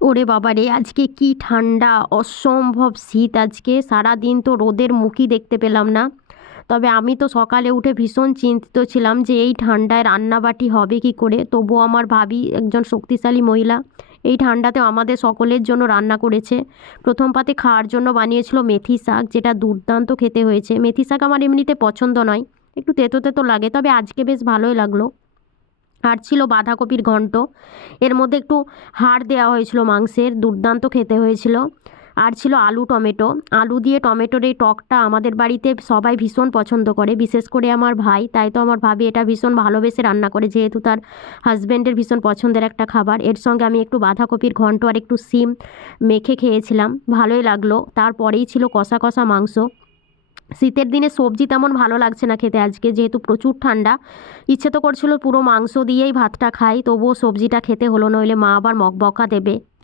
ওরে বাবারে, আজকে কি ঠান্ডা! অসম্ভব শীত আজকে। সারাদিন তো রোদের মুখই দেখতে পেলাম না। তবে আমি তো সকালে উঠে ভীষণ চিন্তিত ছিলাম যে এই ঠান্ডায় রান্নাবাটি হবে কি করে। তবুও আমার ভাবি একজন শক্তিশালী মহিলা, এই ঠান্ডাতেও আমাদের সকলের জন্য রান্না করেছে। প্রথম পাতে খাওয়ার জন্য বানিয়েছিল মেথি শাক, যেটা দুর্দান্ত খেতে হয়েছে। মেথি শাক আমার এমনিতে পছন্দ নয়, একটু তেতো তেতো লাগে, তবে আজকে বেশ ভালোই লাগলো। আর ছিল বাঁধাকপির ঘন্ট, এর মধ্যে একটু হাড় দেওয়া হয়েছিল মাংসের, দুর্দান্ত খেতে হয়েছিল। আর ছিল আলু টমেটো। আলু দিয়ে টমেটোর এই টকটা আমাদের বাড়িতে সবাই ভীষণ পছন্দ করে, বিশেষ করে আমার ভাই। তাই তো আমার ভাবি এটা ভীষণ ভালোবেসে রান্না করে, যেহেতু তার হাজব্যান্ডের ভীষণ পছন্দের একটা খাবার। এর সঙ্গে আমি একটু বাঁধাকপির ঘন্ট আর একটু শিম মেখে খেয়েছিলাম, ভালোই লাগলো। তারপরেই ছিল কষা কষা মাংস। শীতের দিনে সবজি তেমন ভালো লাগছে না খেতে আজকে, যেহেতু প্রচুর ঠান্ডা। ইচ্ছে তো করছিল পুরো মাংস দিয়েই ভাতটা খাই, তবুও সবজিটা খেতে হলো, নইলে মা আবার বকা দেবে।